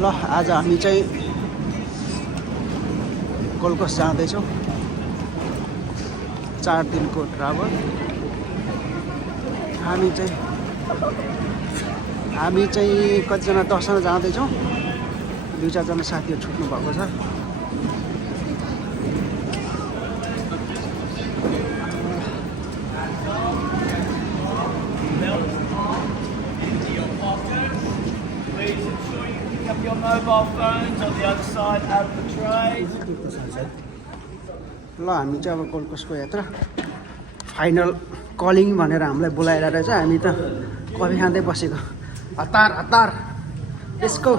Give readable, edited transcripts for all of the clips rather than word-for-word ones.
ल आज हामी चाहिँ गोल्ड कोस्ट जाँदैछौँ 4 दिनको ट्राभल। हामी चाहिँ कतिजना 10 जना जाँदैछौँ। 2-4 जना साथीहरू छुट्नु भएको छ। Your mobile phones on the other side of the tray. ल हामी चाहिँ अब गोल्ड कोस्टको यात्रा फाइनल कलिङ भनेर हामीलाई बोलाएर रहेछ। हामी त कफी खाँदै बसेको। हतार यसको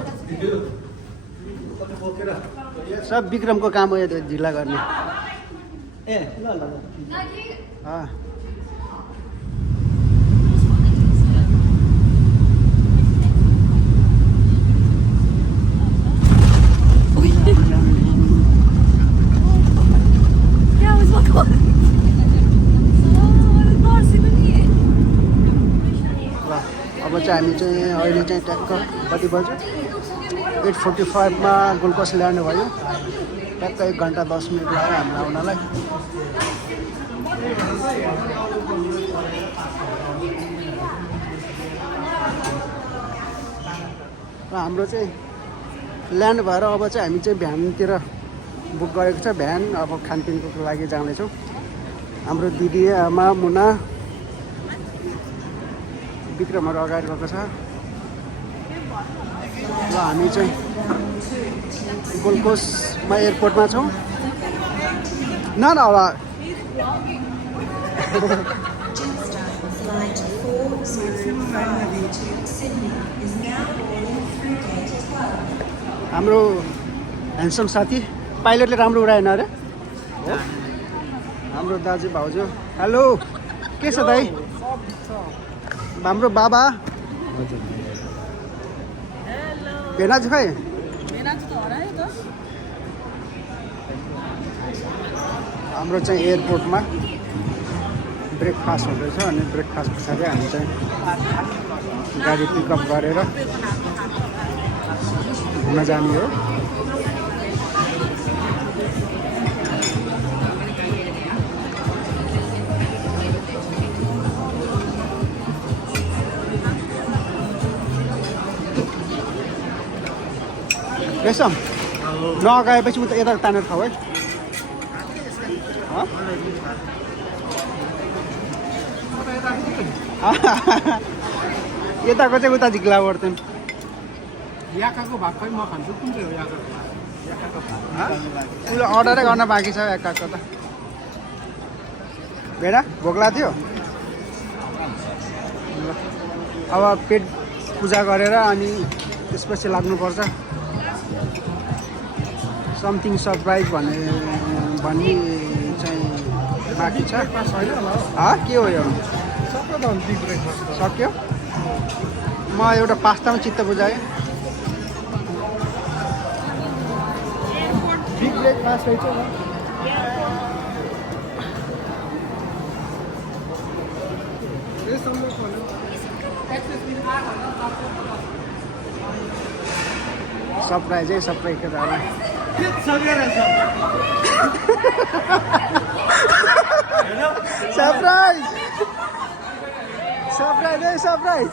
सब विक्रमको काम हो यो ढिला गर्ने। ए ल अब चाहिँ हामी चाहिँ अहिले चाहिँ ट्याक्क कति बज्यो 8:45 मा गोल्ड कोस्ट ल्यान्ड भयो। ट्याक्क 1 घन्टा 10 मिनट लाग्यो हामीलाई आउनलाई। र हाम्रो चाहिँ ल्यान्ड भएर अब चाहिँ हामी चाहिँ भ्यानतिर बुक गरेको छ। भ्यान अब खानपिनको लागि जाँदैछौँ। हाम्रो दिदी आमा मुना विक्रमहरू अगाडि गएको छ। ल हामी चाहिँ गोल्ड कोस्टमा एयरपोर्टमा छौँ। न अब हाम्रो ह्यान्डसम साथी पाइलटले राम्रो उडाएन अरे हो। हाम्रो दाजु भाउजू हेलो के छ दाइ? हाम्रो बाबा भेनाजु खै हाम्रो चाहिँ एयरपोर्टमा ब्रेकफास्ट हुँदैछ। अनि ब्रेकफास्ट पछाडि हामी चाहिँ गाडी पिकअप गरेर घुम्न जाने हो। रेशम नअगाएपछि म त यता तानेर खाऊ है। यताको चाहिँ उता झिक्ला बढ्थ्यौँ। याकाको भात खै म खान्छु। कुन चाहिँ हो याकाको भात? उसले अर्डरै गर्न बाँकी छ याकाको त। भेडा भोक लाग्थ्यो। अब पेट पूजा गरेर अनि त्यसपछि लाग्नुपर्छ। समथिङ सरप्राइज भन्ने चाहिँ बाँकी छ। के हो यो? सक्यो। म एउटा पास्तामा चित्त बुझाएँ। बिग ब्रेकफास्ट रहेछ। सरप्राइजै सरप्राइज के दादा सरप्राइज सरप्राइज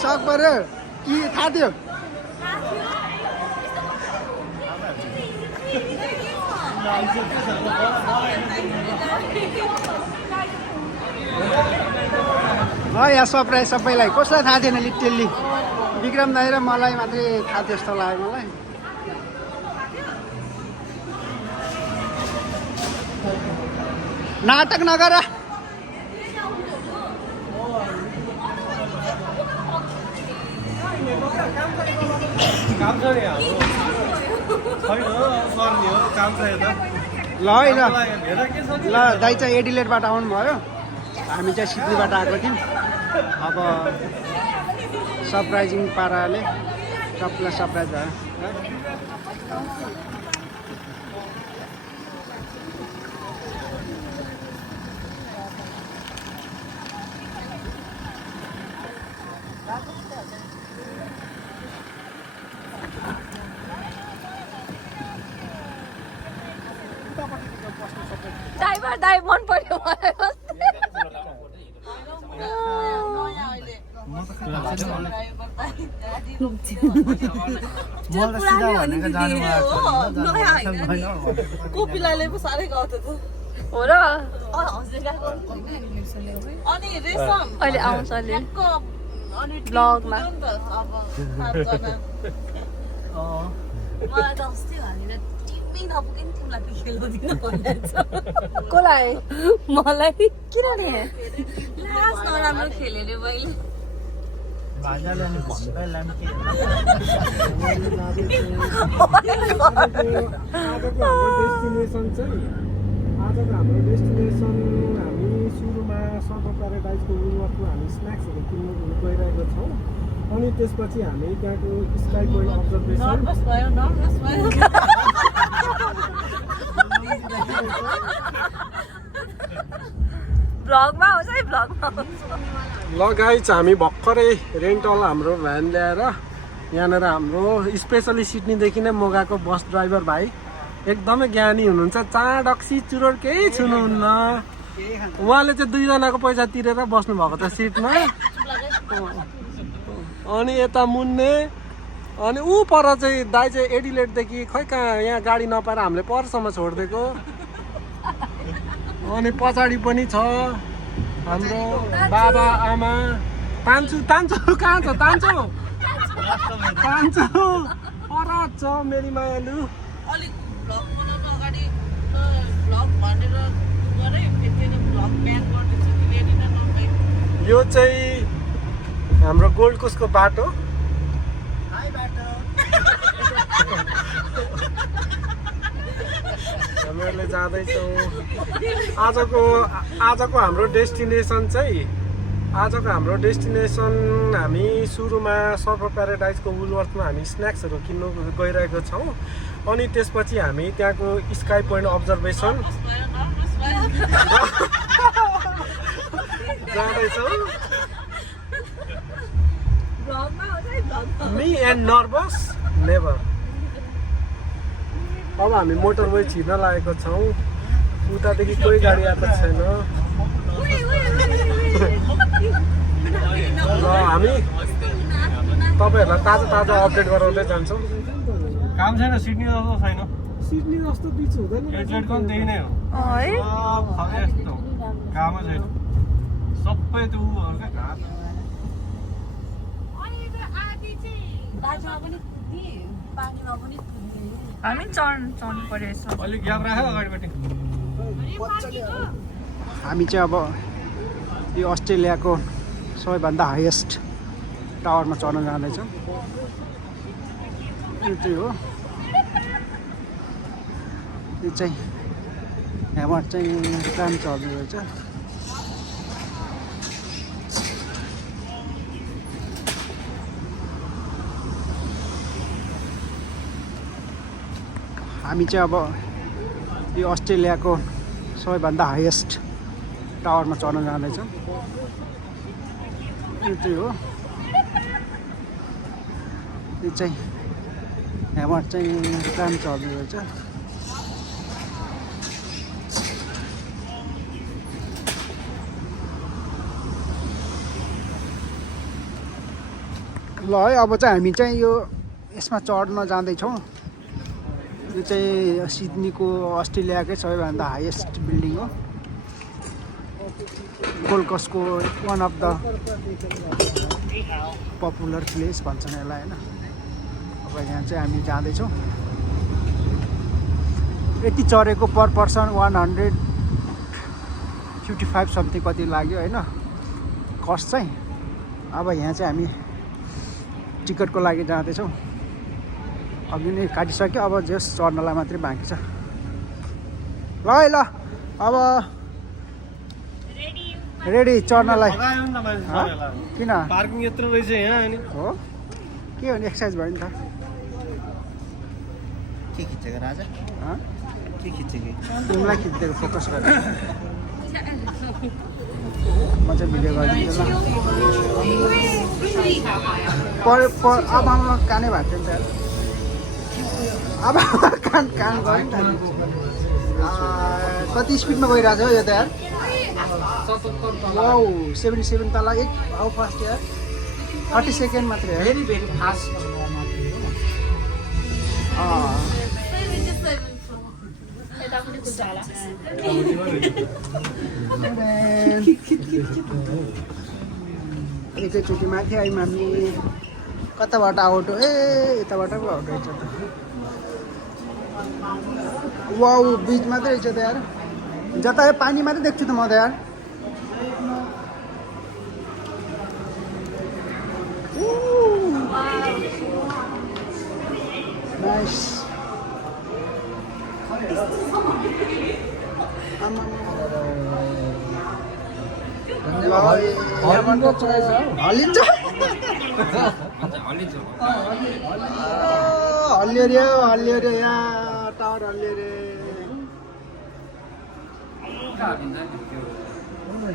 सक पऱ्यो कि थाहा थियो? यहाँ सरप्राइज सबैलाई। कसलाई थाहा थिएन? लिटरली विक्रम दाइ र मलाई मात्रै थाहा थियो जस्तो लाग्यो मलाई। नाटक नगर। ल है ल दाइ चाहिँ एडिलेटबाट आउनुभयो। हामी चाहिँ सिडनीबाट आएको थियौँ। अब सरप्राइजिङ पाराले सबलाई सरप्राइज भयो। ड्राइभर दाइ मन पर्यो मलाई कोपिलाले पो साह्रै गर्थ्यो त हो र अनि रेशम अहिले आउँछ अहिले अनि ब्लगमा अब 7 जना मलाई त अस्ति हालेर टिमै नपुग्यो नि तिमीलाई त खेल्दिन भनेछ कसलाई मलाई किनभने लास्ट नराम्रो खेल्यो रे मैले आजको हाम्रो डेस्टिनेसन हामी सुरुमा सर्फ प्याराडाइजको उन्नतमा हामी स्न्याक्सहरू किन्नु गइरहेको छौँ अनि त्यसपछि हामी त्यहाँको स्काई पोइन्ट अब्जर्भेसन नर्भस भयो भ्लगमा आउँछ है भ्लगमा ल गाइज हामी भर्खरै रेन्टल हाम्रो भ्यान ल्याएर यहाँनिर हाम्रो स्पेसली सिडनीदेखि नै मगाएको बस ड्राइभर भाइ एकदमै ज्ञानी हुनुहुन्छ चाडक्सी चुरोट केही छुनुहुन्न उहाँले चाहिँ 2 जनाको पैसा तिरेर बस्नु भएको छ सिटमा अनि यता मुन्ने अनि ऊ पर चाहिँ दाइ चाहिँ एडिलेटदेखि खै कहाँ यहाँ गाडी नपाएर हामीले परसम्म छोडिदिएको अनि पछाडि पनि छ हाम्रो बाबा आमा तान्चु कहाँ छ तान्चु पर छ मेरी मायालु अलिक भ्लग बनाउनु अगाडि भ्लग भनेर गरे फेरि भ्लग ब्यान गर्दैछु कि रेडी नै नपाइ यो चाहिँ हाम्रो गोल्ड कोस्टको बाटो हामीहरूले जाँदैछौँ आजको हाम्रो डेस्टिनेसन चाहिँ हामी सुरुमा सर्फ प्याराडाइजको वुलवर्थमा हामी स्न्याक्सहरू किन्नु गइरहेको छौँ अनि त्यसपछि हामी त्यहाँको स्काई पोइन्ट अब्जर्भेसन जाँदैछौँ मी एन्ड नर्भस नेभर अब हामी मोटरवे छिर्न लागेको छौँ उतादेखि कोही गाडी आएको छैन र हामी तपाईँहरूलाई ताजा अपडेट गराउँदै जान्छौँ काम छैन सिडनी जस्तो छैन सिडनी जस्तो बिच हुँदैन एडलेटको पनि त्यही नै हो है सब खाले यस्तो कामै छैन सबै त्यो उहरू क्या घाँस बाजुमा पनि कुद्ने पानीमा पनि कुद्ने हामी चढ्नु पर्यो यसमा अलिक ग्याप राख्यो अगाडिपट्टि हामी चाहिँ अब यो अस्ट्रेलियाको सबैभन्दा हाइएस्ट टावरमा चढ्न जाँदैछौँ यो चाहिँ हो यो चाहिँ यहाँबाट चाहिँ ट्राम चल्दो रहेछ हामी चाहिँ अब यो अस्ट्रेलियाको सबैभन्दा हाइएस्ट टावरमा चढ्न जाँदैछौँ यो चाहिँ हो यो चाहिँ यहाँबाट चाहिँ ट्राम चल्दो रहेछ ल है अब चाहिँ हामी चाहिँ यो यसमा चढ्न जाँदैछौँ यो चाहिँ सिडनीको अस्ट्रेलियाकै सबैभन्दा हाइएस्ट बिल्डिङ हो gold कोस्टको one of the popular place भन्छन् यसलाई होइन अब यहाँ चाहिँ हामी जाँदैछौँ यति चढेको पर पर्सन 155 समथिङ कति लाग्यो होइन कस्ट चाहिँ अब यहाँ चाहिँ हामी टिकटको लागि जाँदैछौँ अघि नै काटिसक्यो अब जस चढ्नलाई मात्रै बाँकी छ ल है ल अब रेडी चढ्नलाई किन पार्किङ यत्रो रहेछ यहाँ अनि हो के हो नि एक्सर्साइज भयो नि त के खिचेको राजा के खिचेको तिमीलाई खिचिदिएको फोकस गरेर म चाहिँ भिडियो गरिदिन्छु ल अब कानै भएको थियो नि त अब कान गयो नि त कति स्पिडमा गइरहेको छ यो त यार 77 तल एक हाउ फास्ट यार 30 सेकेन्ड मात्रै है भेरी फास्ट एकैचोटि माथि आयौँ हामी कताबाट आउट हो यताबाट पो आउट रहेछ त वाउ बिच मात्रै रहेछ त यार जता पानी मात्रै देख्छु त म त यार नाइस हल्लिन्छ हल्लियो रे यहाँ टावर हल्लियो रे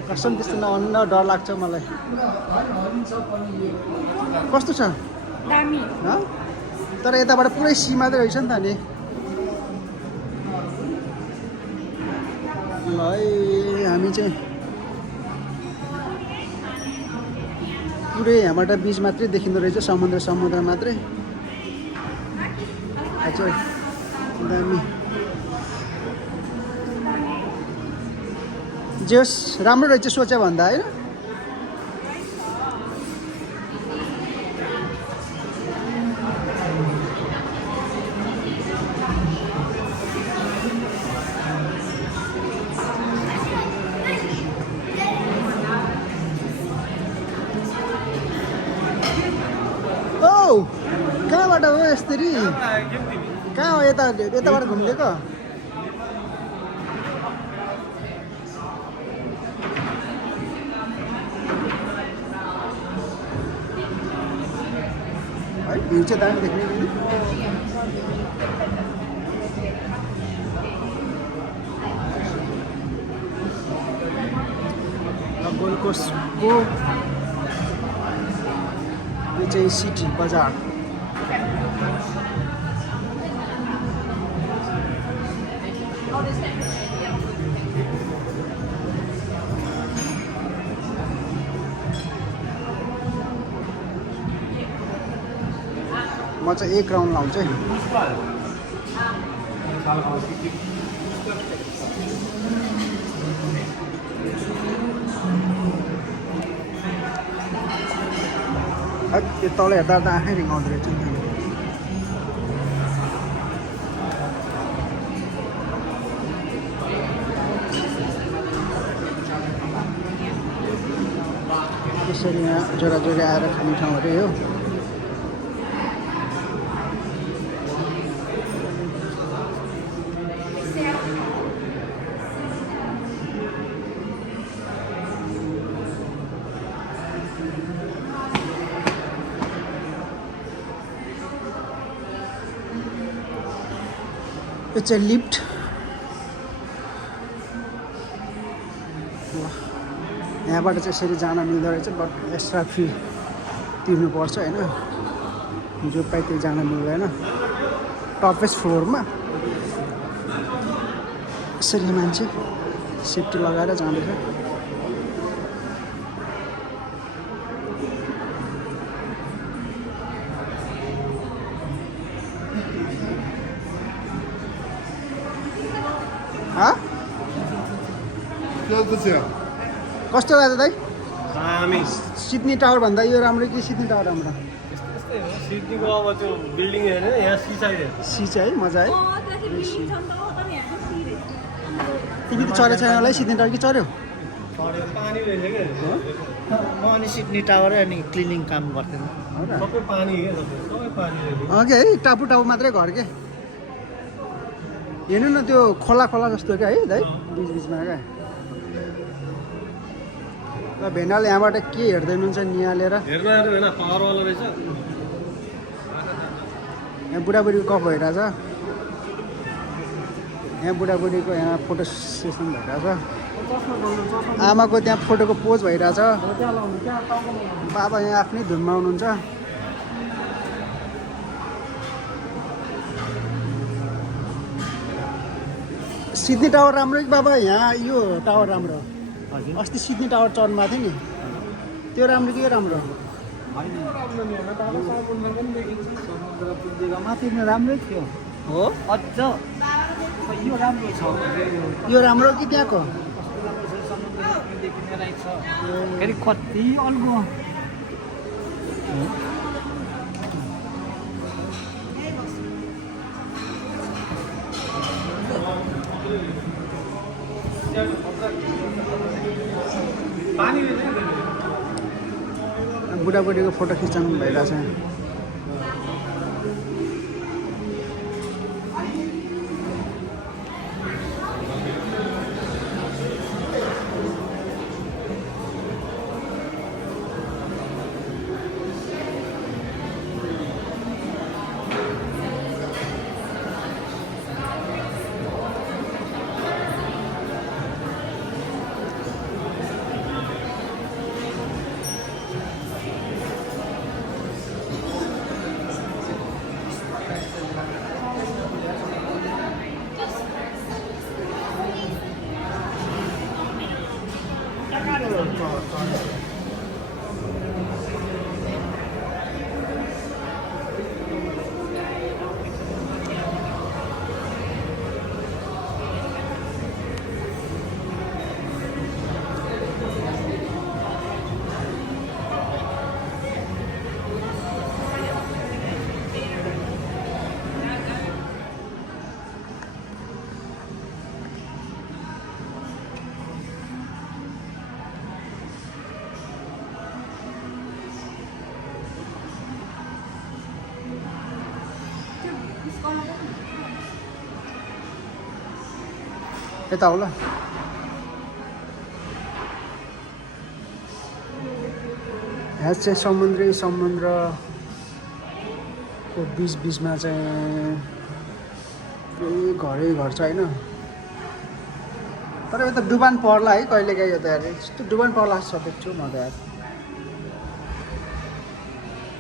कसम त्यस्तो नभन्नु न डर लाग्छ मलाई कस्तो छ दामी तर यताबाट पुरै सी मात्रै रहेछ नि त नि ल है हामी चाहिँ पुरै यहाँबाट बिच मात्रै देखिँदो रहेछ समुद्र मात्रै अच्छा दामी जेस राम्रो रहेछ सोचे भन्दा होइन कहाँबाट हो यसरी कहाँ हो यताबाट घुमिदिएको है भ्यू चाहिँ दामी देख्ने गोल्ड कोस्टको यो चाहिँ सिटी बजार म चाहिँ एक राउन्ड लाउँछु है त्यो तल हेर्दा त आँखै रिङ्गाउँदो रहेछ नि त्यसरी यहाँ जोरा आएर खाने ठाउँहरू हो यो चाहिँ लिफ्ट यहाँबाट चाहिँ यसरी जान मिल्दो रहेछ बट एक्स्ट्रा फी तिर्नुपर्छ होइन जो पाइ त्यही जान मिल्दैन टपेस्ट फ्लोरमा यसरी मान्छे सेफ्टी लगाएर जाँदैछ कस्तो लाग्छ दाइ सिडनी टावर भन्दा यो राम्रो कि सिडनी टावर राम्रो सिडनीको अब त्यो बिल्डिङ हेर्ने यहाँ सी चाहिँ मजा है तिमी त चढेको छैन होला है सिडनी टावर कि चढ्यो पानी रहेछ क्या म अनि सिडनी टावर अनि क्लिनिङ काम गर्थेँ सबै पानी क्या सबै पानी के है टापु मात्रै घर के हेर्नु न त्यो खोला जस्तो क्या है दाइ बिचमा क्या ल भेनाल यहाँबाट के हेर्दै हुनुहुन्छ निहालेर पावरवाला रहेछ यहाँ बुढाबुढीको कप भइरहेछ यहाँ बुढाबुढीको यहाँ फोटो सेसन भइरहेछ चस्मा लाउनु चस्मा आमाको त्यहाँ फोटोको पोज भइरहेछ त्यहाँ लाउनु त्यहाँ टाउकोमा लाउनु बाबा यहाँ आफ्नै धुनमा हुनुहुन्छ सिडनी टावर राम्रो कि बाबा यहाँ यो टावर राम्रो अस्ति सिडनी टावर चढ्नु भएको थियो नि त्यो राम्रो कि यो राम्रो राम्रो नि होला बाबा समुद्रमा पनि देखिन्छ समुद्र पुगेको माथि राम्रै थियो हो अझ यो राम्रो छ यो राम्रो कि त्यहाँको समुद्र देखिने रहेछ फेरि कति अल्गो बुढाबुढीको फोटो खिचाउनु भइरहेछ यता होला यहाँ चाहिँ समुद्रको बिचमा चाहिँ घरै घर छ होइन तर यो त डुबान पर्ला है कहिलेकाहीँ यो त यार यस्तो डुबान पर्ला जस्तो देख्छु म त यार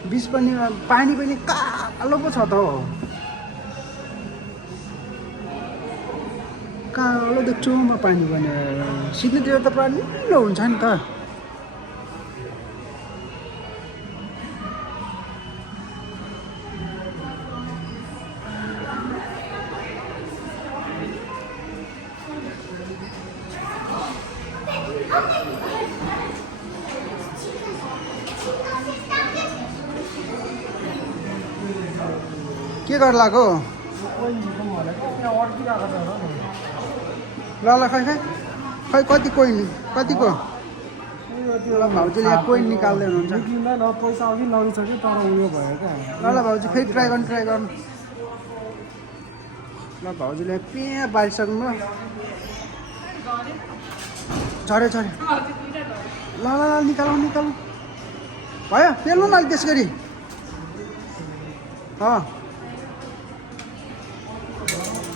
बिच पनि पानी पनि कालो पो छ त हो कालो देख्छु म पानी पनि सिडनीतिर त पुरा निलो हुन्छ नि त के गर् लाग्यो ल ल खै कति कोइन कतिको ल भाउजूले यहाँ कोइन निकाल्दै हुनुहुन्छ न पैसा अघि लगिसक्यो तर उयो भयो क्या ल भाउजू फेरि ट्राई गर्नु ल भाउजूले यहाँ बालिसक्नुभयो झऱ्यो ल निकालौँ भयो पेल्नु न अलिक त्यस गरी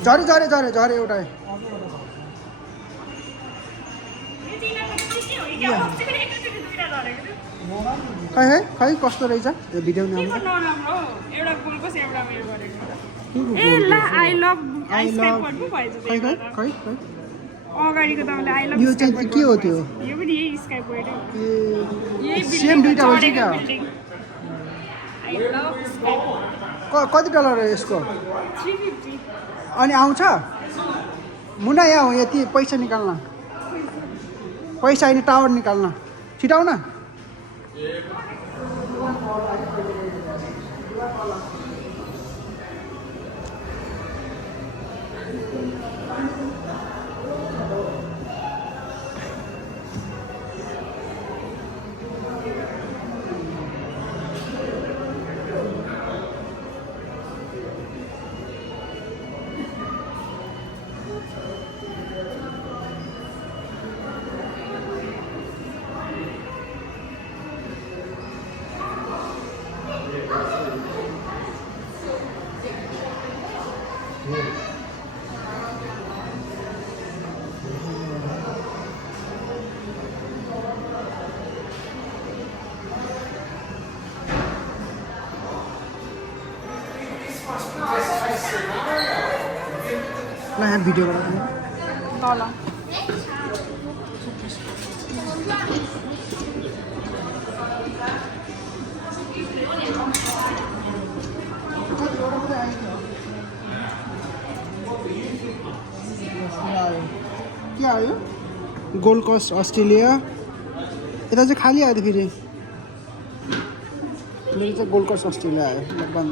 झऱ्यो एउटा खै कस्तो रहेछ यो भिडियो अगाडिको तपाईँले आई लभ यो चाहिँ के हो त्यो यो पनि यही स्काई पोइन्ट हो सेम दुईटा हो क्या आई लभ स्काई पोइन्ट कति डलर हो यसको 350 अनि आउँछ मुना यहाँ हो यति पैसा निकाल्न पैसा अनि टावर निकाल्न छिटाउन ल यहाँ भिडियो बनाउँछु ल ल के आयो गोल्ड कोस्ट अस्ट्रेलिया यता चाहिँ खाली आयो त फेरि मेरो चाहिँ गोल्ड कोस्ट अस्ट्रेलिया आयो लगभग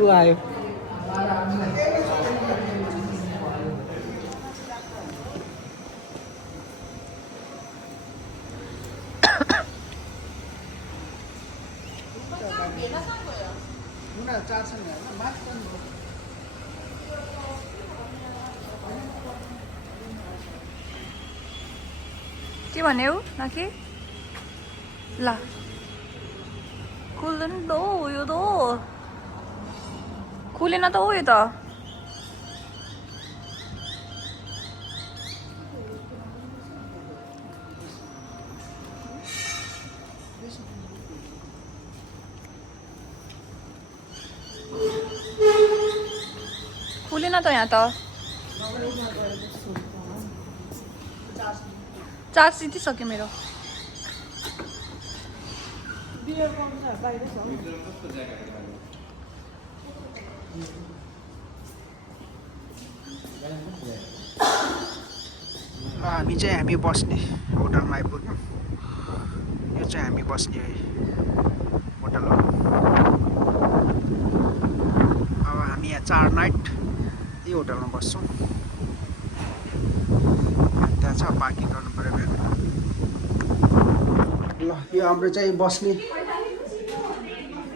ऊ आयो के भन्यौ नके ल खुल्दैन त हो यो त हो खुलेन त हो यो त खुलेन त यहाँ त चार्ज जितिसक्यो मेरो हामी बस्ने होटलमा आइपुग्यौँ यो चाहिँ हामी बस्ने होटल हो अब हामी यहाँ 4 नाइट यही होटलमा बस्छौँ त्यहाँ छ पार्किङ गर्नु पऱ्यो मेरो ल यो हाम्रो चाहिँ बस्ने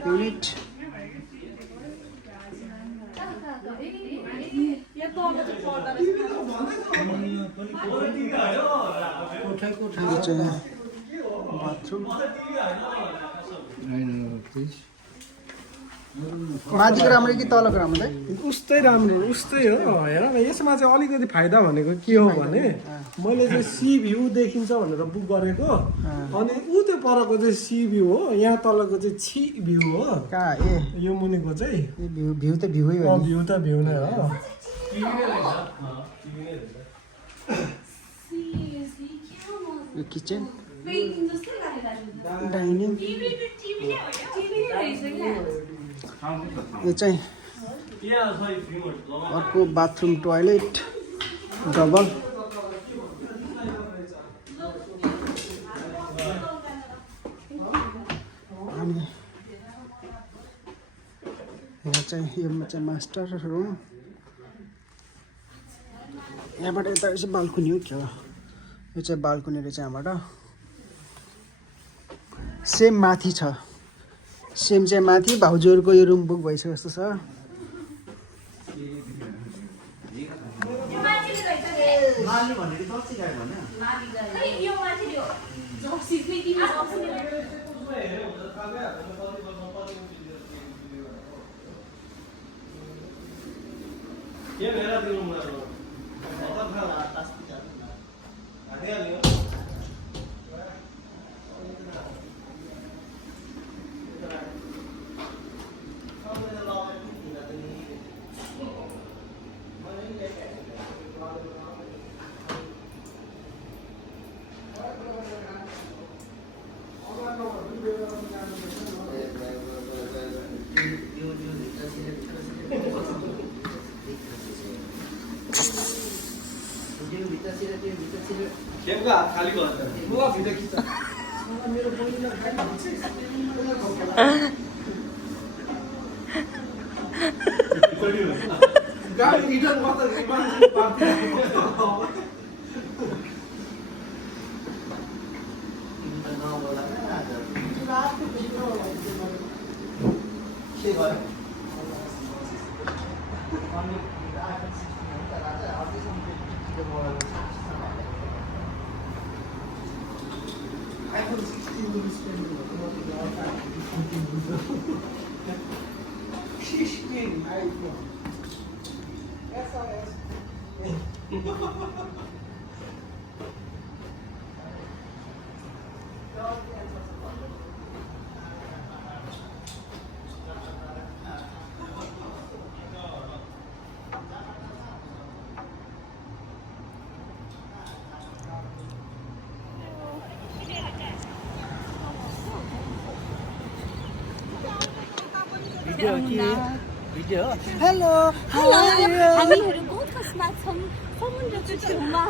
युनिट बाथरूम माथिको राम्रो कि तलको राम्रो है उस्तै राम्रो उस्तै हो हेर न यसमा चाहिँ अलिकति फाइदा भनेको के हो भने मैले चाहिँ सी भ्यू देखिन्छ भनेर बुक गरेको अनि ऊ त्यो परको चाहिँ सी भ्यू हो यहाँ तलको चाहिँ छि भ्यू हो कहाँ ए यो मुनिको चाहिँ भ्यू त भ्यू हो भ्यू त भ्यू नै हो यो किचन डाइनिङ यो चाहिँ अर्को बाथरुम टोयलेट डबल अनि यहाँ चाहिँ यो चाहिँ मास्टर रुम यहाँबाट यता चाहिँ बाल्कुनी हो क्या यो चाहिँ बाल्कुनी रहेछ यहाँबाट सेम माथि छ सेम चाहिँ माथि भाउजूहरूको यो रुम बुक भइसक्यो जस्तो छ खाली गाडी रिटर्न गर्दा iPhone 16 will spend iPhone. SRS. Video कि भिडियो हेलो हामीहरू बहुत कसमा छौँ समुद्रको छेउमा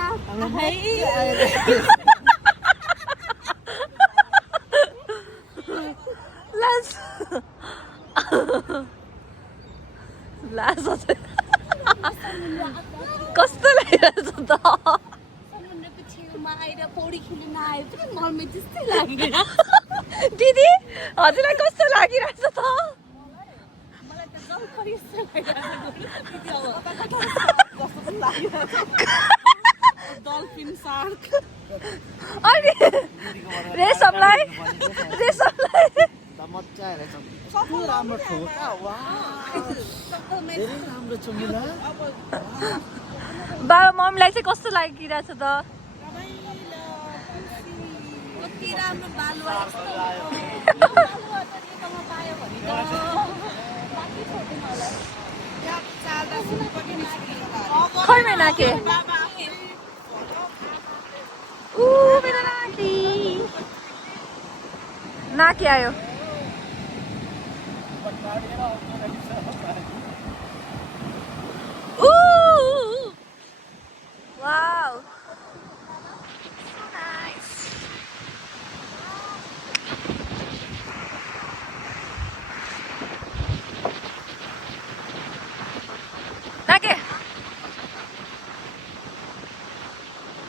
कस्तो लागिरहेछ त समुद्रको छेउमा आएर पौडी खेल्न आए पनि मर्मे जस्तै लाग्यो दिदी हजुरलाई कस्तो लागिरहेछ त मलाई त जल परिस्तो लागिरहेछ डल्फिन सार्क अनि रेशमलाई मजा रहेछ कस्तो राम्रो ठोका वा धेरै राम्रो चुमिला बाबा मम्मीलाई चाहिँ कस्तो लागिरहेछ त कति राम्रो बालुवा यस्तो बालुवा त नेपालमा पायो भने त बाँकी छोड्दैन होला खै मैना के मेरो नाति नाके आयो Wow. So nice. Nake.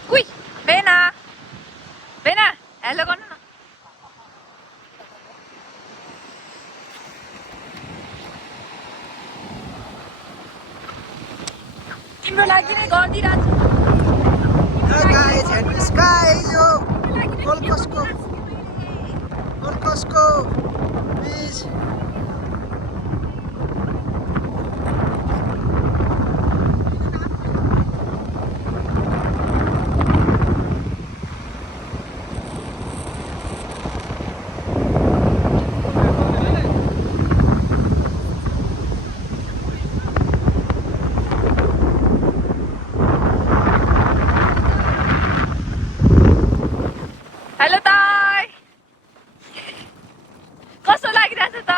Uy, Vena. Vena, hello गर्नु न. तिम्रो लागि नै गरिदिरहेछु. Guys, and the sky, yo, Gold Coast beach. Hello दाइ कस्तो लागिरहेछ त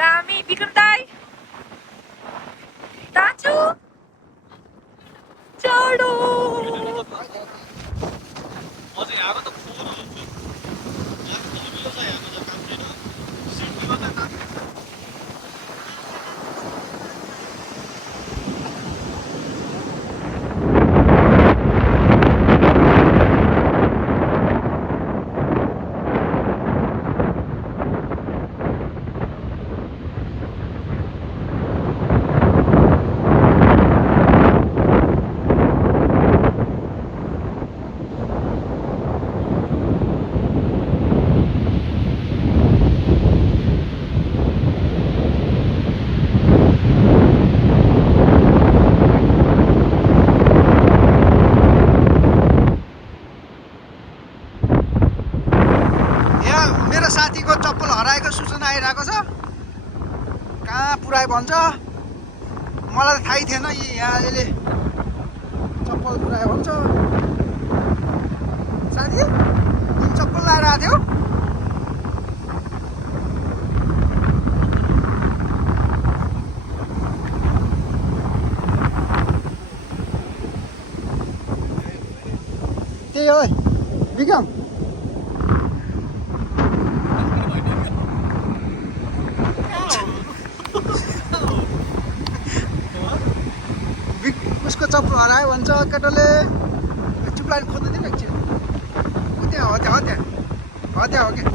दामी विक्रम दाइ दाजु चढो मेरो साथीको चप्पल हराएको सूचना आइरहेको छ कहाँ पुऱ्यायो भन्छ मलाई त थाहै थिएन यहाँ यसले चप्पल पुऱ्यायो भन्छ साथी तिमी चप्पल लाएर आएको थियौ त्यही हो विक्रम उसको चप्पल हरायो भन्छ केटाले चुप्लाएर खोज्दै थियो एकछिन त्यहाँ हो त्यहाँ हो क्या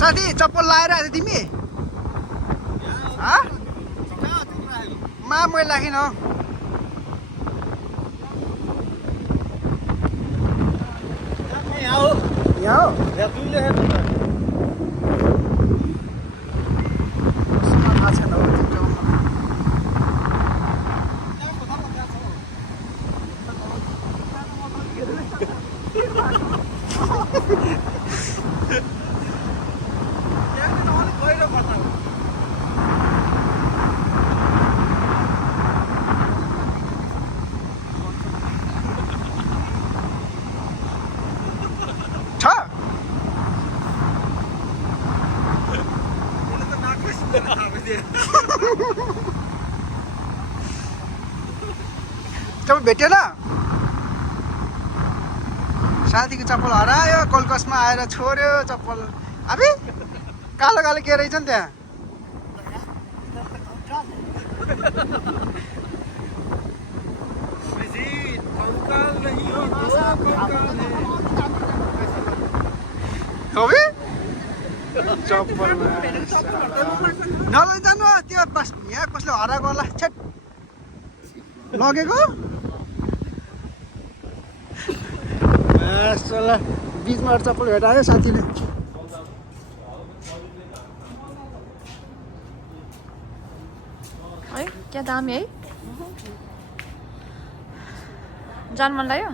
साथी चप्पल लाएर आयो तिमी मैले राखिन यहाँ हो थाहा छैन चप्पल भेटेन साथीको चप्पल हरायो कोलकसमा आएर छोड्यो चप्पल अबे कालो कालो के रहेछ नि त्यहाँ कवि चप्पल नलैजानु त्यो बस यहाँ कसले हराएको होला छेट लगेको बिचमा चप्पल भेटायो साथीले है क्या दामी है जान मन लाग्यो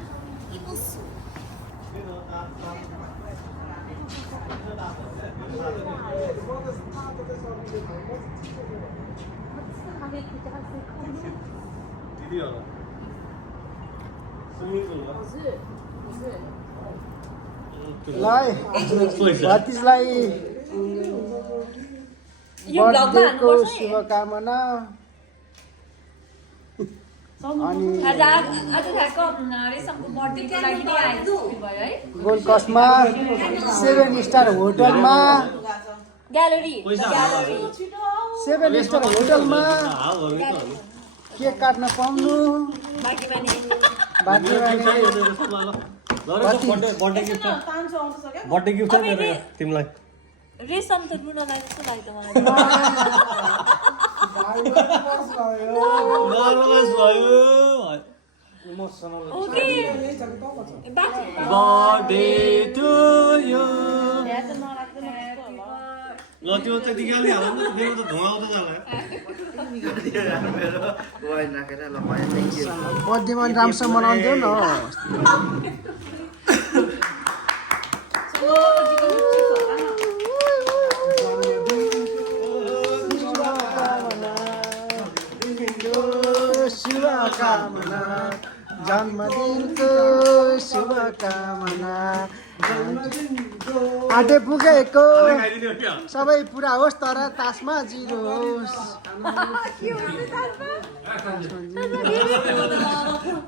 भतिजलाई बर्थडेको शुभकामना अनि गोल्ड कस्टमा 7 स्टार होटलमा 7 स्टार होटलमा केक काट्न पाउनु बर्थडे गिफ्ट मेरो तिमीलाई रेशम त रुनलाई जस्तो लाग्यो बर्थडे टु यु ल त्यो त निकाल्ने हाल्नु नि त्यो त धुवा आउँदै जाला बर्थडेमा राम्रोसँग मनाउँथ्यो न शुभकामना जन्मदिनको शुभकामना आटे पुगेको सबै पुरा होस् तर तासमा जिरो होस्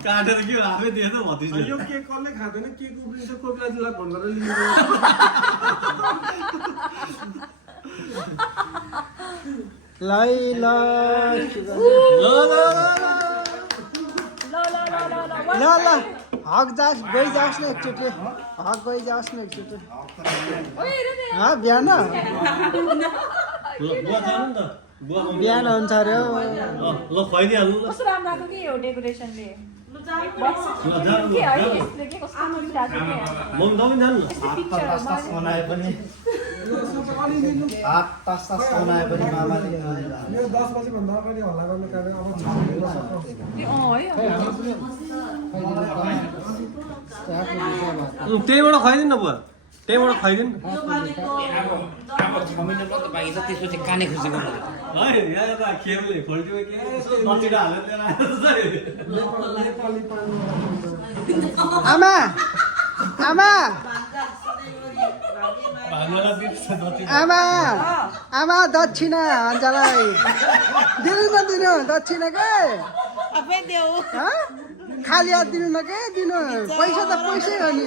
काटेर के हातै दिएछ भतिजले यो केक कसले खादैन केक उब्रिन्छ कोपिलाजीलाई फोन गरेर लिनु ल हक जाओस् गइजाओस् न एकचोटि हक गइजाओस् न एकचोटि बिहान बिहान हुन्छ अरे ल खुवाइदिइहाल्नु ल कस्तो राम्रो आएको के हो डेकोरेसनले म पनि जानु बनाए पनि हात तास बनाए पनि मामाले यो 10 बजे भन्दा अगाडि हल्ला गर्ने कारण अब त्यहीबाट खुवाइदिनु न बुवा त्यहीबाट खुवाइदिनु है यहाँ त खेलले खोल्टियो के नचिरा हालेर आमा आमा आमा आमा दक्षिणा हन्जालाई दिनु नदिनु दक्षिणा के खाली हात दिनु न के दिनु पैसा त पैसै हो नि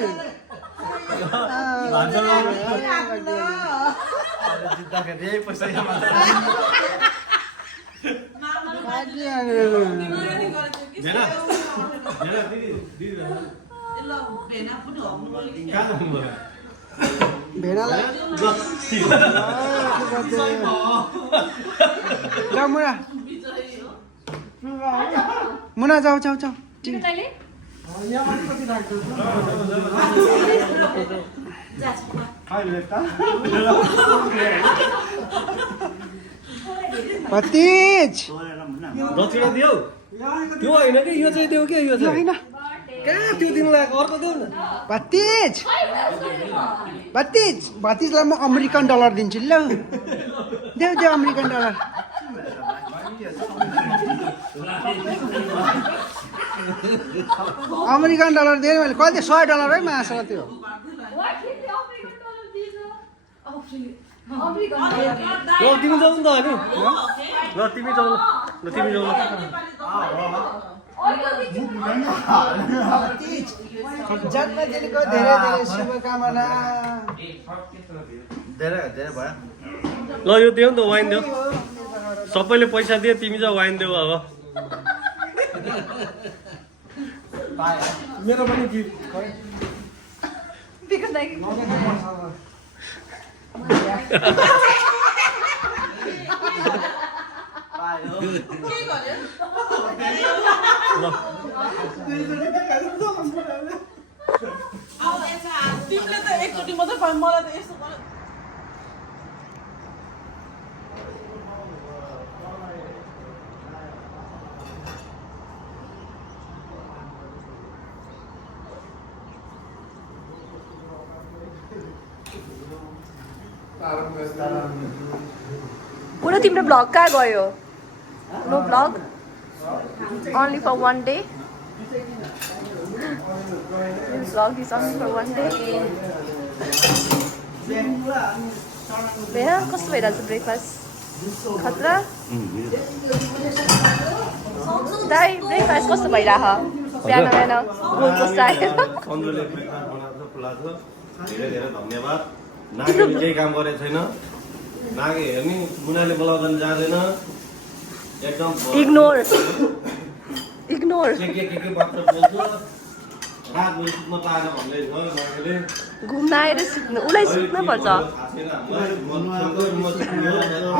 भेडालाई मुना मुना जाऊ जाऊ जाऊ भतिज दक्षिणा दियो त्यो होइन कि यो चाहिँ देऊ के यो चाहिँ होइन कहाँ त्यो दिनलाई अर्को देऊ न भतिज भतिज भतिजलाई म अमेरिकन डलर दिन्छु ल देऊ देऊ अमेरिकन डलर अमेरिकन डलर दिएँ मैले कति $100 है मासला त्यो तिमी जाऊ नि त होइन ल तिमी जाऊ ल तिमी जाऊ ल जन्मदिनको धेरै धेरै शुभकामना। ल यो देऊ नि त वाइन देऊ सबैले पैसा दियो तिमी चाहिँ वाइन देऊ अब मेरो पनि गिफ्ट तिमीले त एकचोटि मात्रै पायो मलाई त यस्तो पुरो तिम्रो भ्लग कहाँ गयो no vlog only for one day this vlog is only for one day बेहा कस्तो भइरहेछ ब्रेकफास्ट खतरा दाइ ब्रेकफास्ट कस्तो भइरह बिहान बिहान गोलको स्टाइल सन्जुले ब्रेकफास्ट बनाएको छ खुला छ धेरै धेरै धन्यवाद नागेले केही काम गरेको छैन नागे हेर्ने मुनाले बोलाउँदैन जाँदैन एकदम इग्नोर के मात्र बोल्छ रात भरि सुत्न पाएन भन्दै छ नागेले घुम्न आएर सुत्नु उसलाई सुत्न पर्छ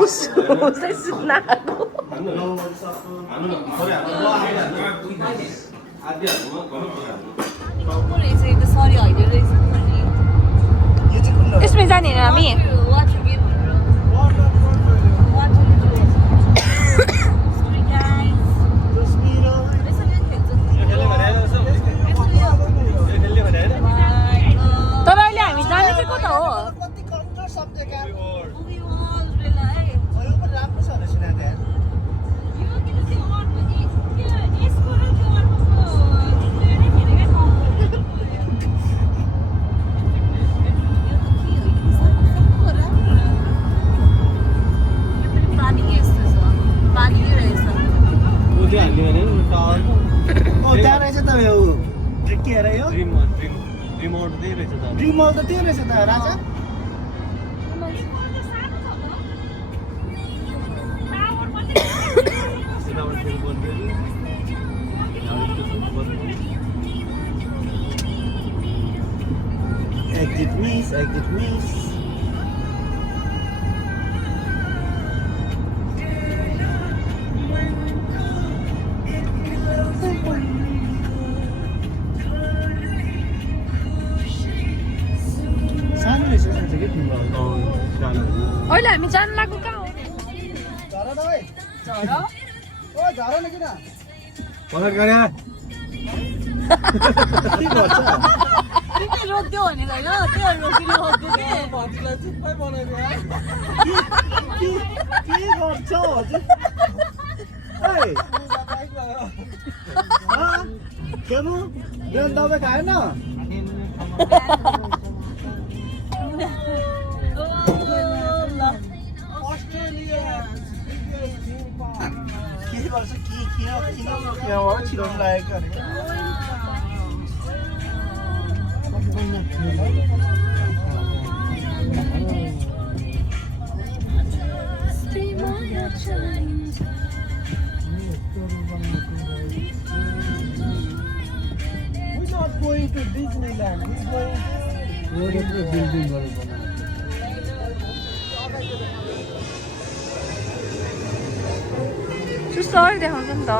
उसलाई सुत्न आएको सरी होइन रहेछ यसमै जाने होइन हामी वाटर गेम तपाईँ अहिले हामी जाने चाहिँ कता हो कति कमजोर सब्जेक्ट यार राम्रो छ रहेछ नि त्यहाँ त्यहाँ रहेछ त यो के अरे यो रिमोट त्यही रहेछ त ड्रिमल त त्यही रहेछ त राजा exit miss सानो रहेछ कि तिम्रो अहिले हामी जानु लाग्नु कहाँ हो झरा दबाई झरा ओ झरा न किन पकड गरे के गर्छ के रोक्यो भने होइन त्यो रोकिनु रोक्यो भन्छलाई चुप्पै बनाइदियो के गर्छ हजुर केमु बिहान दबाई खाएन के गर्छ किन छिराउनु लागेको अरे We're not going to Disneyland. We're going सुस्तै देखाउँछ नि त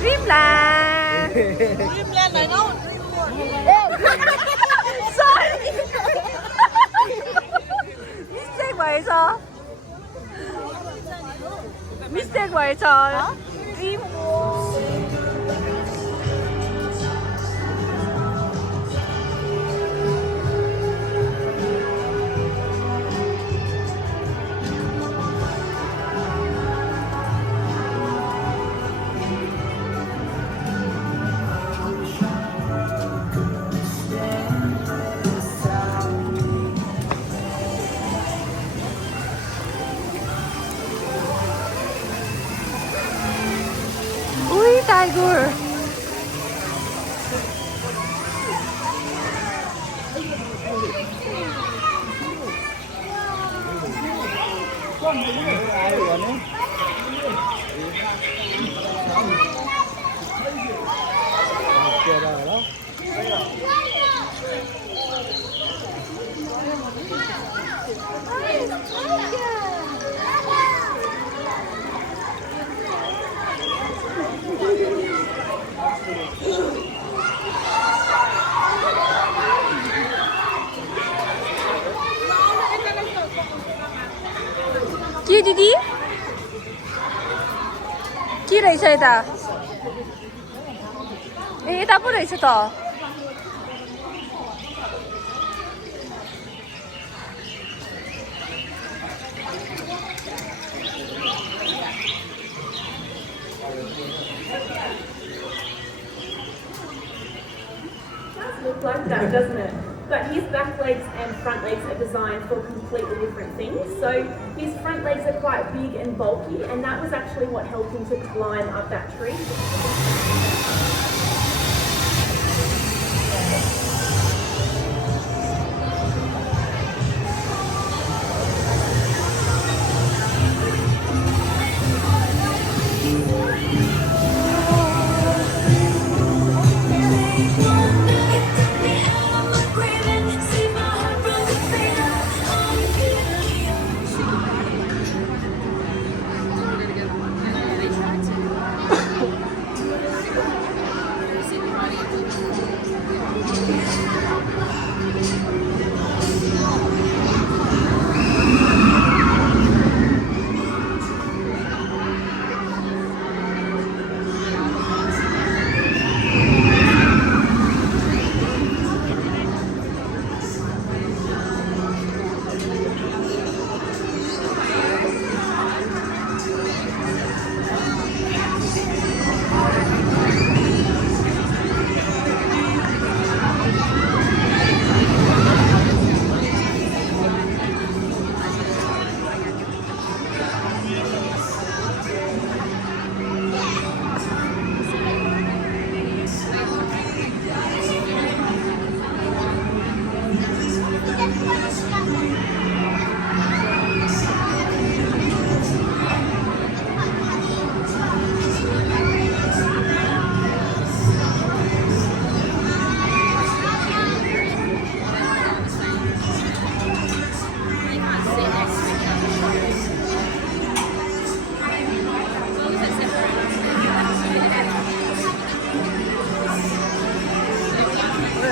Dreamland होइन हौ सरी मिस्टेक भएछ ड्रिम आयो भने के दिदी के रहेछ यता ए यता पो रहेछ त Look like that, doesn't it? But his back legs and front legs are designed for completely different things. So his front legs are quite big and bulky, and that was actually what helped him to climb up that tree.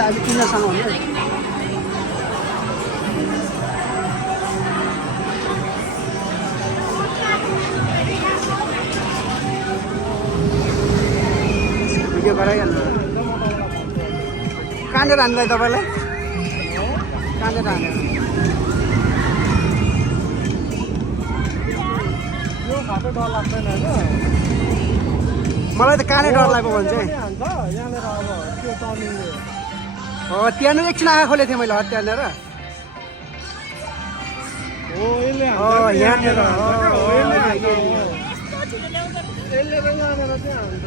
आज किन्नसँग हुने video गराइहाल्नु कहाँनिर हान्नुलाई तपाईँलाई कहाँनिर हान्नु यो घाटो डर लाग्दैन होइन मलाई त कहाँनिर डर लाग्यो भने चाहिँ यहाँनिर अब त्यो टर्निङले त्यहाँनिर एकछिन आँखा खोलेको थिएँ मैले त्यहाँनिर यहाँनिर यसले चाहिँ यहाँनिर चाहिँ हान्छ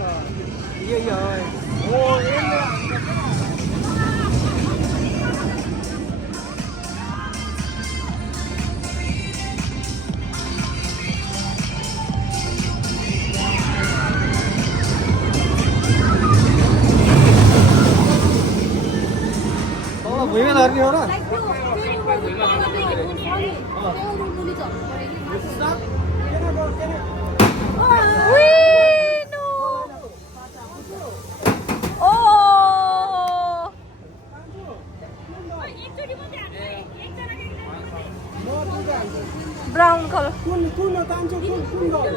भुइँमा धर्ने हो र ब्राउन कलर कुन तान्छ कुन डल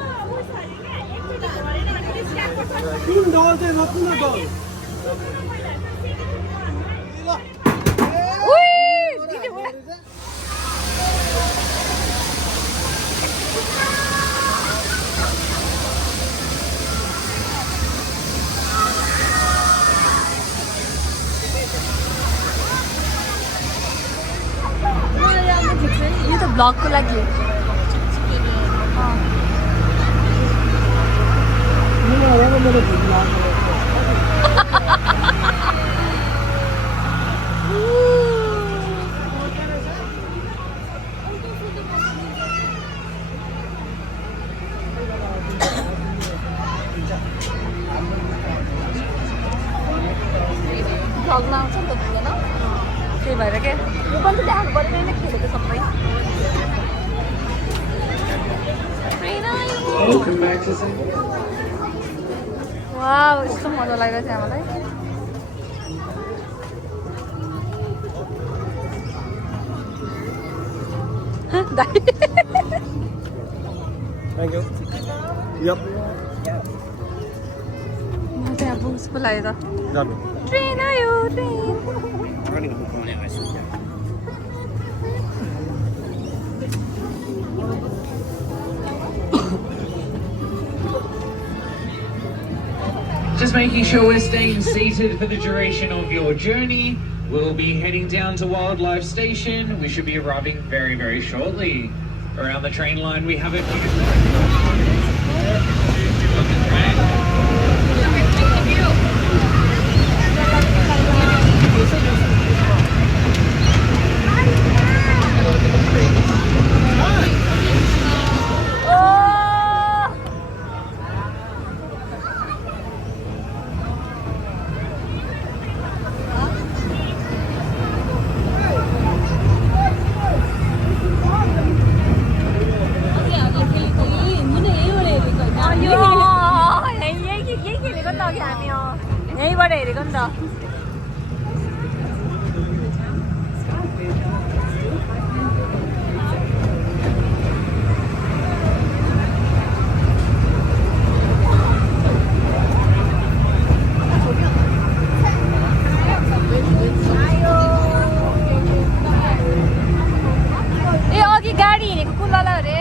कुन डल चाहिँ न कुन डल यो त ब्लगको लागि वाउ यस्तो मजा लागिरहेको थियो हामीलाई Thank you. Yep. म त्यहाँ बुक्सको लागि त जानु ट्रेन आयो train Just making sure we're staying seated for the duration of your journey. We'll be heading down to Wildlife Station. We should be arriving very, very shortly. Around the train line, we have a यहीँबाट हेरेको नि त ए अघि गाडी हिँडेको कुल्लाला अरे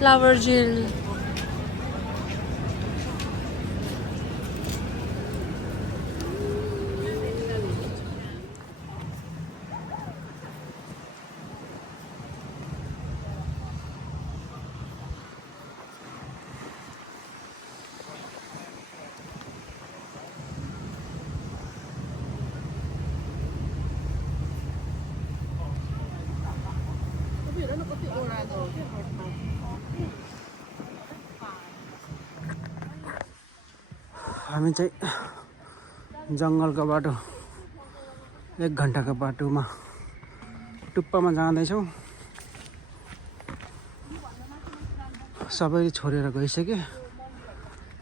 Flower gel. हामी चाहिँ जङ्गलको बाटो 1 घन्टाको बाटोमा टुप्पामा जाँदैछौँ। सबै छोडेर गइसके।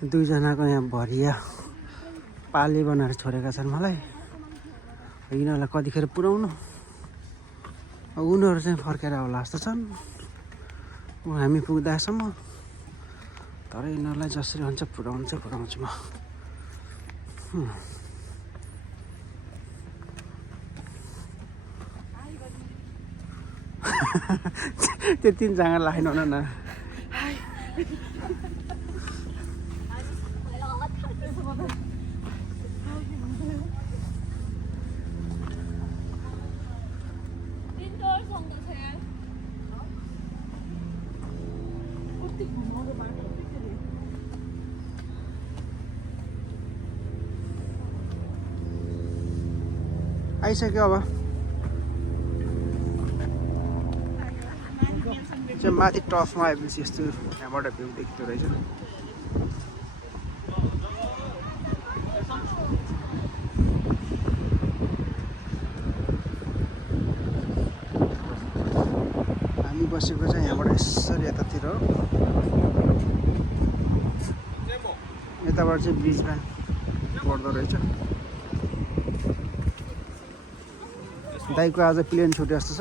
2 जनाको यहाँ भरिया पाले बनाएर छोडेका छन् मलाई। यिनीहरूलाई कतिखेर पुर्याउनु, उनीहरू चाहिँ फर्केर होला जस्तो छन् हामी पुग्दासम्म। तर यिनीहरूलाई जसरी हुन्छ पुर्याउँछु म। त्यो 3 जग्गा लाइन हुन न। आइसक्यो अब चाहिँ माथि टपमा आएपछि यस्तो यहाँबाट भ्यू देखिँदो रहेछ। हामी बसेको चाहिँ यहाँबाट यसरी यतातिर हो। यताबाट चाहिँ ब्रिजमा पर्दो रहेछ। दाइको आज प्लेन छुट्यो जस्तो छ।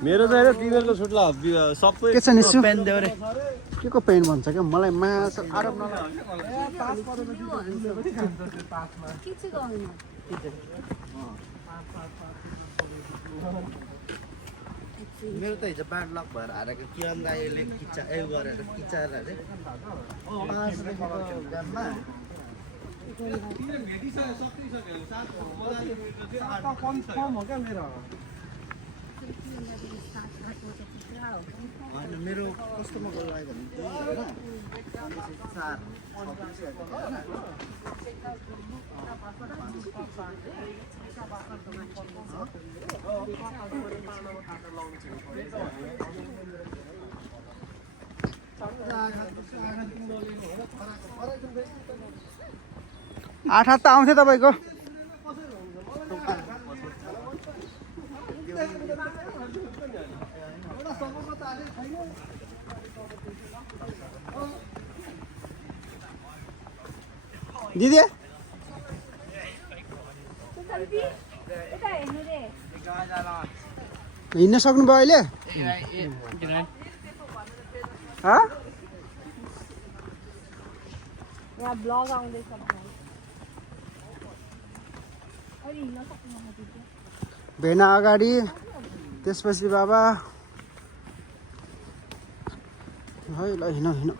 मेरो चाहिँ होइन तिमीहरूको छुट्ला सबै के छ निस्सु के को पेन भन्छ क्या मलाई माछा आरोप मेरो त हिजो ब्याड लक भएर हारेको किरण दाइले गरेर किचाएर अरे 5 देखिको ग्राममा मेरो कस्तोमा गयो भने आठ हात त आउँथ्यो तपाईँको। दिदी हिँड्न सक्नुभयो अहिले? यहाँ ब्लग आउँदैछ। भेना अगाडि, त्यसपछि बाबा। है ल हिँड हिँड।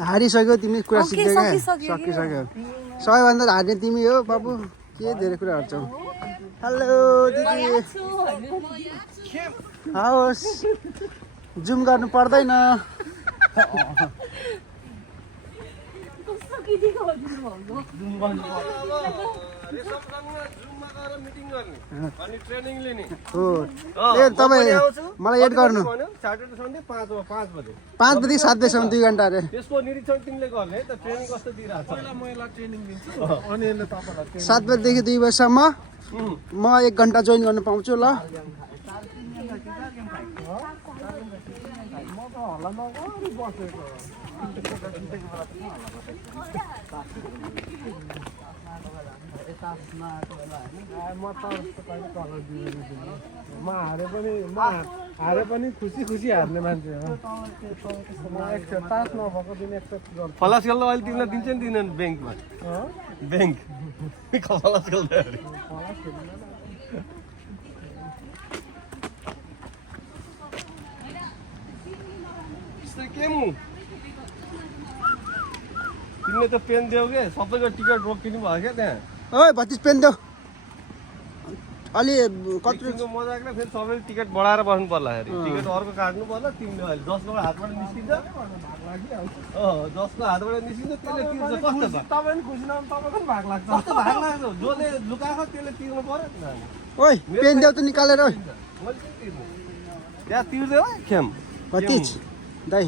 हारिसक्यो तिमी कुरा सिक्दै क्या। सकिसक्यो। सबैभन्दा हार्ने तिमी हो बाबु। के धेरै कुरा हार्छौ। हेलो दिदी। हवस् जुम गर्नु पर्दैन। तपाईँ मलाई एड गर्नु 5 बजी 7 बजीसम्म 2 घन्टा अरे। त्यसको निरीक्षण तिमीले गर्ने त ट्रेनिङ कस्तो दिइरहेछ। पहिला म यसलाई ट्रेनिङ दिन्छु अनि यसले तपाईँलाई 7 बजीदेखि 2 बजीसम्म म 1 घन्टा जोइन गर्न पाउँछु ल। हारे पनि खुसी हार्ने मान्छे हो। तास नभएको दिन एक्सेप्ट गर्छु। फलास खेल्दा अहिले तिमीलाई दिन्छ नि दिँदैन ब्याङ्कमा। ब्याङ्क फलास खेल्दा के मु तिमीले त पेन देऊ के सबैको टिकट रोकिनु भयो क्या त्यहाँ। ओइ भतिज पेन देऊ। अलि कत्रो मजाक फेरि सबैले टिकट बढाएर बस्नु पर्ला। टिकट अर्को काट्नु पर्ला। तिमीले अहिले 10 को हातबाट निस्किन्छ। 10 को हातबाट निस्किन्छ त्यसले तिर्छ। कस्तो छ तपाईँ खुसी नहुनु तपाईँको पनि भाग लाग्छ। कस्तो भाग लाग्छ जसले लुकाएको त्यसले तिर्नु पर्यो। ओइ पेन देऊ त निकालेर। ओइ मैले तिर्नु त्यहाँ तिर्दै हो खेम भतिज दाइ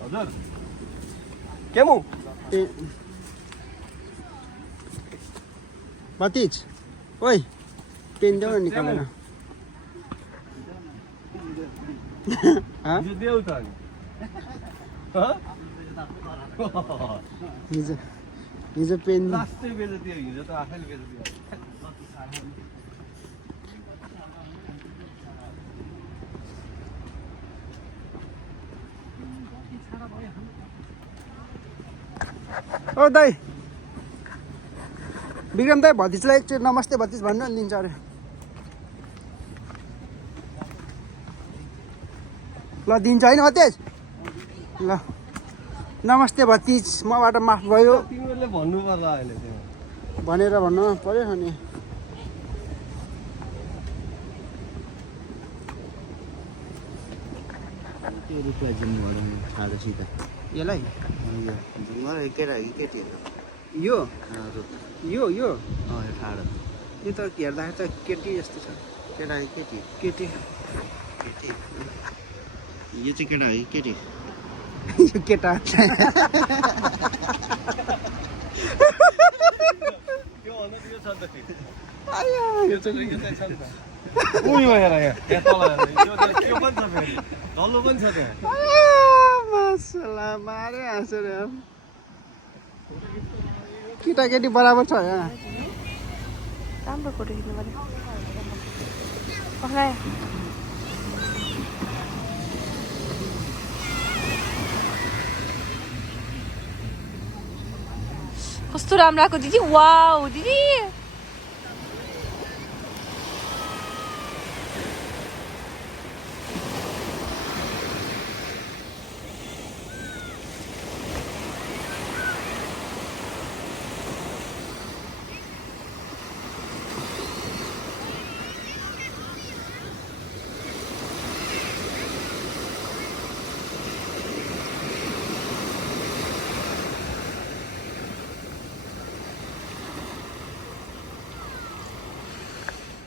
हजुर केमु ए भतिज ओइ पेन देऊ न निकालेर हिजो देऊ त अनि हिजो पेन लास्टै बेच्यो हिजो त आफैले बेच्यो ओ दाइ विक्रम दाइ भतिजलाई एकचोटि नमस्ते भतिज भन्नु नि दिन्छ अरे ल दिन्छ होइन भतिज ल नमस्ते भतिज मबाट माफ भयो तिमीहरूले भन्नु पर्ला अहिले त्यो भनेर भन्नु पर्यो अनि त्यो रुपियाँ जिम्नु गरौँ खाँदा सिधा यसलाई जुम्मा केटा केटी यो हजुर यो यो यो ठाडो यो त हेर्दाखेरि त केटी जस्तो छ केटा केटी केटी केटी यो चाहिँ केटा हो कि केटी यो केटा उयो हेर यहाँ तल त्यो पनि छ फेरि डल्लो पनि छ त्यहाँ मसला मारे हाँसेर केटाकेटी बराबर छ यहाँ राम्रो फोटो खिच्नु पर्यो पक्रायो कस्तो राम्रो आएको दिदी वाउ दिदी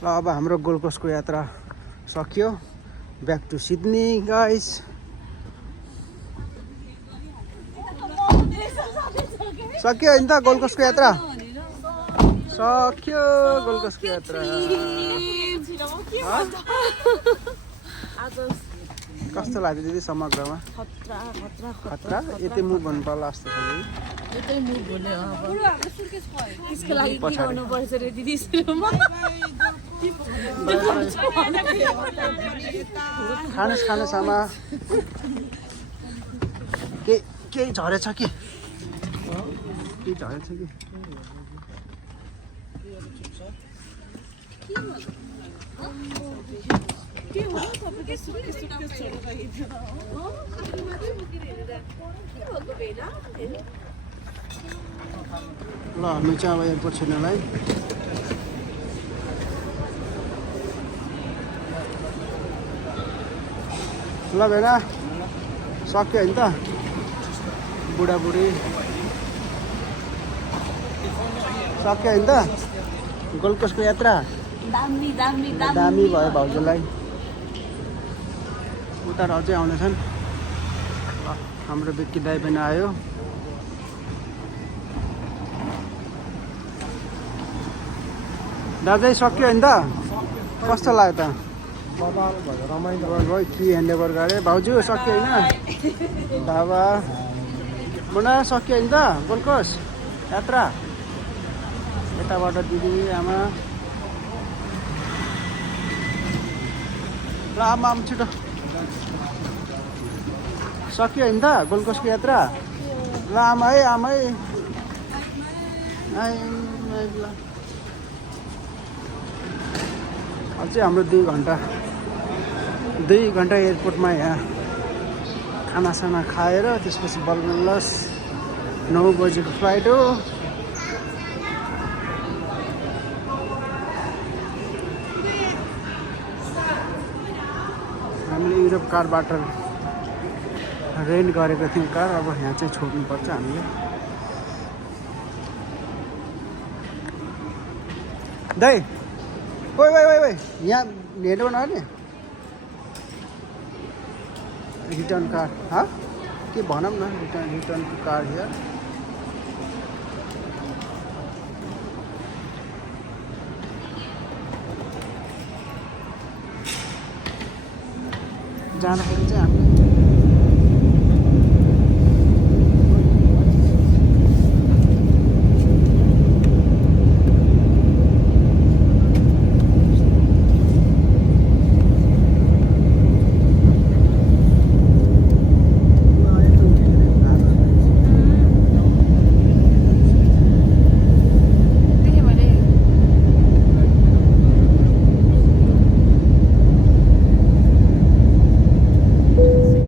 ल अब हाम्रो गोल्ड कोस्टको यात्रा सकियो ब्याक टु सिडनी गाइस सक्यो होइन त गोल्ड कोस्टको यात्रा सक्यो गोल्ड कोस्टको यात्रा कस्तो लाग्यो दिदी समग्रमा खतरा यतै मुभ भन्नु पर्ला जस्तो छ खानुहोस् खानुहोस् आमा केही झरेछ कि केही झरेछ कि ल हामी चाहिँ अब एयरपोर्ट छिर्नलाई ल भेना सक्यो होइन त बुढाबुढी सक्यो होइन त गोल्ड कोस्टको यात्रा दामी भयो भाउजूलाई उता अझै आउँदैछन् हाम्रो बिक्की दाइ पनि आयो दाजु सक्यो होइन त कस्तो लाग्यो त रमाइलो भयो कि ह्यान्डओभर गरे भाउजू सक्यो होइन बाबा मुना सक्यो होइन त गोल्ड कोस्ट यात्रा यताबाट दिदी आमा ल आमा छिटो सक्यो होइन त गोल्ड कोस्टको यात्रा ल आमा है ल अझै हाम्रो 2 घन्टा एयरपोर्टमा यहाँ खानासाना खाएर त्यसपछि बल्ल 9 बजेको फ्लाइट हो हामीले युरोप कारबाट रेन्ट गरेको थियौँ कार अब यहाँ चाहिँ छोड्नुपर्छ हामीले दाइ ओइ यहाँ हेर्नु नगर्ने रिटर्न कार के भनौँ न रिटर्न टु कार हियर जाँदाखेरि चाहिँ हामीले